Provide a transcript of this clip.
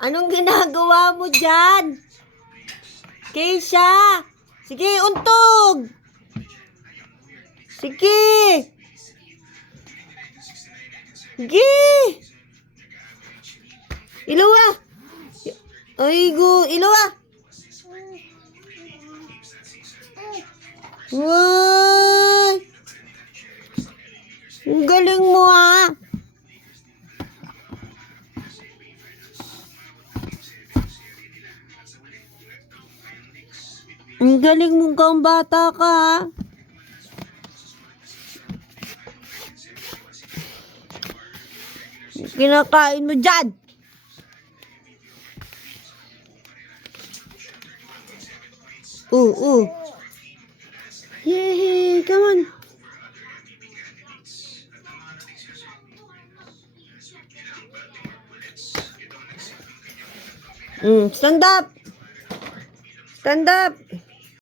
Anong ginagawa mo dyan? Keisha! Sige, untog! Sige! Sige! Ilawa! Ay, ilawa! Wow! Ang galing mo ah! Ang galing mo kang bata ka ha? Kinakain mo dyan! Oo. Yay! Come on! Stand up! Stand up!